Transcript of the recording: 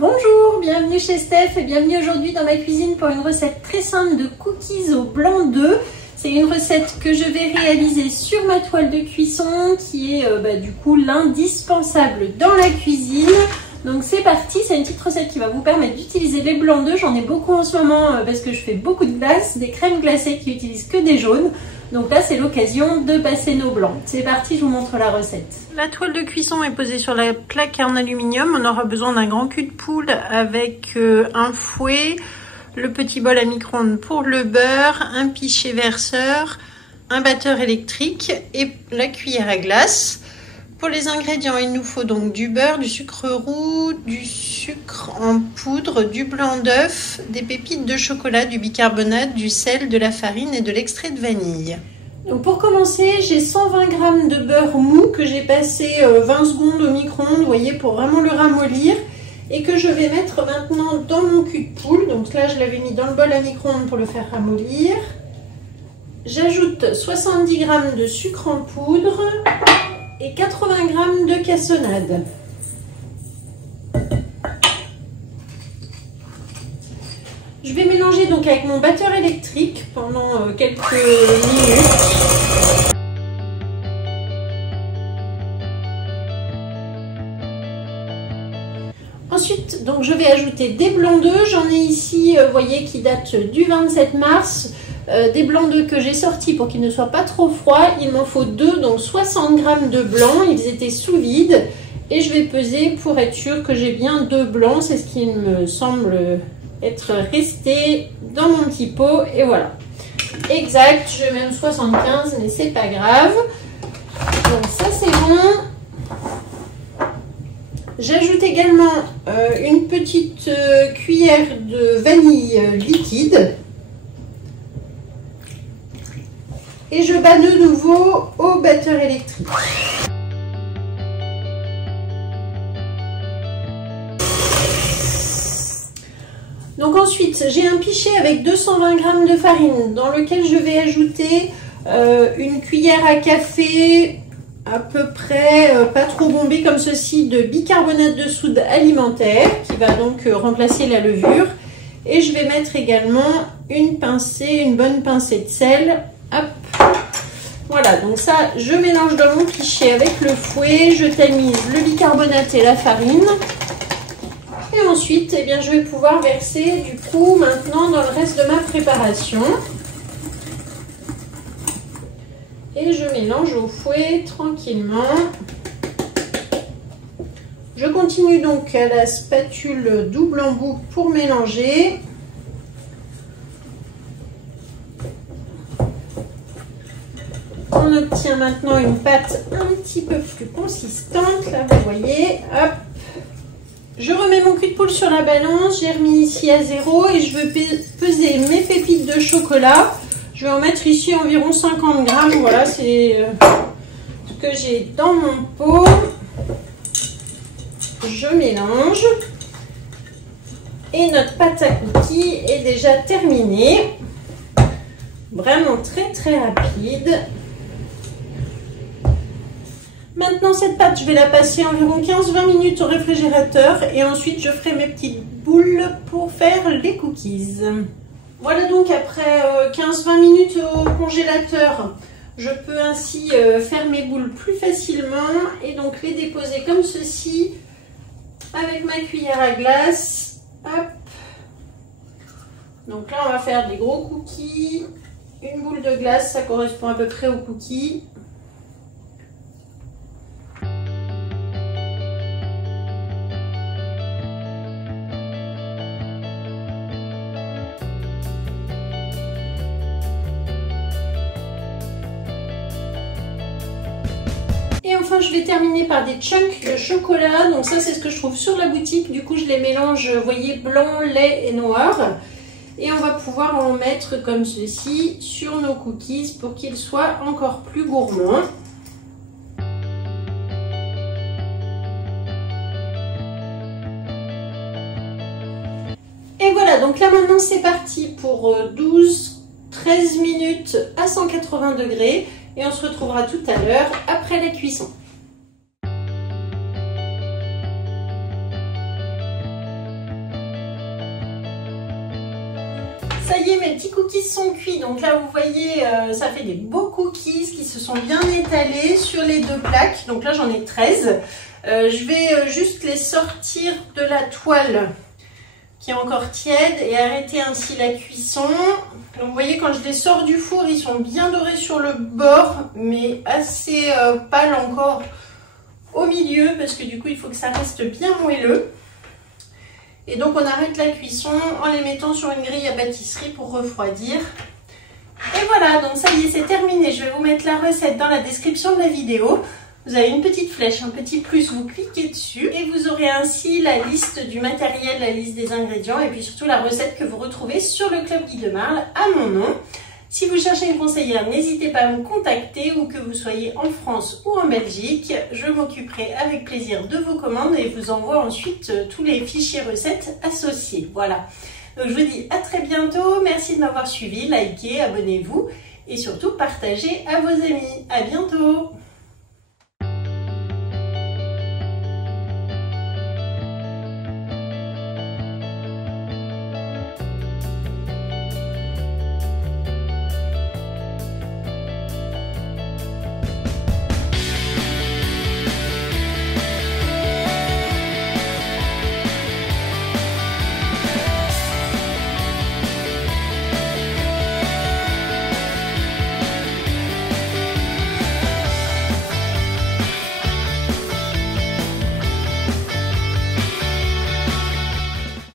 Bonjour, bienvenue chez Steph et bienvenue aujourd'hui dans ma cuisine pour une recette très simple de cookies au blanc d'œuf. C'est une recette que je vais réaliser sur ma toile de cuisson qui est du coup l'indispensable dans la cuisine. Donc c'est parti, c'est une petite recette qui va vous permettre d'utiliser les blancs d'œufs. J'en ai beaucoup en ce moment parce que je fais beaucoup de glace, des crèmes glacées qui utilisent que des jaunes. Donc là c'est l'occasion de passer nos blancs. C'est parti, je vous montre la recette. La toile de cuisson est posée sur la plaque en aluminium. On aura besoin d'un grand cul de poule avec un fouet, le petit bol à micro-ondes pour le beurre, un pichet verseur, un batteur électrique et la cuillère à glace. Pour les ingrédients, il nous faut donc du beurre, du sucre roux, du sucre en poudre, du blanc d'œuf, des pépites de chocolat, du bicarbonate, du sel, de la farine et de l'extrait de vanille. Donc pour commencer, j'ai 120 g de beurre mou que j'ai passé 20 secondes au micro-ondes, vous voyez, pour vraiment le ramollir. Et que je vais mettre maintenant dans mon cul de poule. Donc là, je l'avais mis dans le bol à micro-ondes pour le faire ramollir. J'ajoute 70 g de sucre en poudre et 80 g de cassonade. Je vais mélanger donc avec mon batteur électrique pendant quelques minutes. Ensuite, donc je vais ajouter des blancs d'œufs. J'en ai ici, vous voyez, qui datent du 27 mars. Des blancs d'œufs que j'ai sortis pour qu'ils ne soient pas trop froids. Il m'en faut 2, donc 60 g de blancs. Ils étaient sous vide. Et je vais peser pour être sûr que j'ai bien 2 blancs. C'est ce qui me semble être resté dans mon petit pot. Et voilà. Exact, je vais même 75, mais c'est pas grave. Donc ça c'est bon. J'ajoute également une petite cuillère de vanille liquide. Et je bats de nouveau au batteur électrique. Donc ensuite, j'ai un pichet avec 220 g de farine dans lequel je vais ajouter une cuillère à café à peu près, pas trop bombée comme ceci, de bicarbonate de soude alimentaire qui va donc remplacer la levure. Et je vais mettre également une bonne pincée de sel. Hop. Voilà, donc ça, je mélange dans mon pichet avec le fouet, je tamise le bicarbonate et la farine. Et ensuite, eh bien, je vais pouvoir verser du coup maintenant dans le reste de ma préparation. Et je mélange au fouet tranquillement. Je continue donc à la spatule double embout pour mélanger. On obtient maintenant une pâte un petit peu plus consistante, là vous voyez, hop. Je remets mon cul de poule sur la balance, j'ai remis ici à 0 et je veux peser mes pépites de chocolat. Je vais en mettre ici environ 50 g, voilà, c'est ce que j'ai dans mon pot. Je mélange et notre pâte à cookies est déjà terminée. Vraiment très rapide. Maintenant, cette pâte, je vais la passer environ 15-20 minutes au réfrigérateur et ensuite, je ferai mes petites boules pour faire les cookies. Voilà donc, après 15-20 minutes au congélateur, je peux ainsi faire mes boules plus facilement et donc les déposer comme ceci avec ma cuillère à glace. Hop. Donc là, on va faire des gros cookies. Une boule de glace, ça correspond à peu près aux cookies. Et enfin, je vais terminer par des chunks de chocolat. Donc ça, c'est ce que je trouve sur la boutique. Du coup, je les mélange, vous voyez, blanc, lait et noir. Et on va pouvoir en mettre comme ceci sur nos cookies pour qu'ils soient encore plus gourmands. Et voilà, donc là maintenant c'est parti pour 12-13 minutes à 180 degrés. Et on se retrouvera tout à l'heure après la cuisson. Ça y est, mes petits cookies sont cuits. Donc là, vous voyez, ça fait des beaux cookies qui se sont bien étalés sur les 2 plaques. Donc là, j'en ai 13. Je vais juste les sortir de la toile qui est encore tiède et arrêter ainsi la cuisson. Donc vous voyez, quand je les sors du four, ils sont bien dorés sur le bord, mais assez pâles encore au milieu, parce que du coup, il faut que ça reste bien moelleux. Et donc, on arrête la cuisson en les mettant sur une grille à pâtisserie pour refroidir. Et voilà, donc ça y est, c'est terminé. Je vais vous mettre la recette dans la description de la vidéo. Vous avez une petite flèche, un petit plus, vous cliquez dessus et vous aurez ainsi la liste du matériel, la liste des ingrédients et puis surtout la recette que vous retrouvez sur le Club Guy de Marle à mon nom. Si vous cherchez une conseillère, n'hésitez pas à me contacter ou que vous soyez en France ou en Belgique. Je m'occuperai avec plaisir de vos commandes et vous envoie ensuite tous les fichiers recettes associés. Voilà. Donc je vous dis à très bientôt. Merci de m'avoir suivi. Likez, abonnez-vous et surtout partagez à vos amis. À bientôt.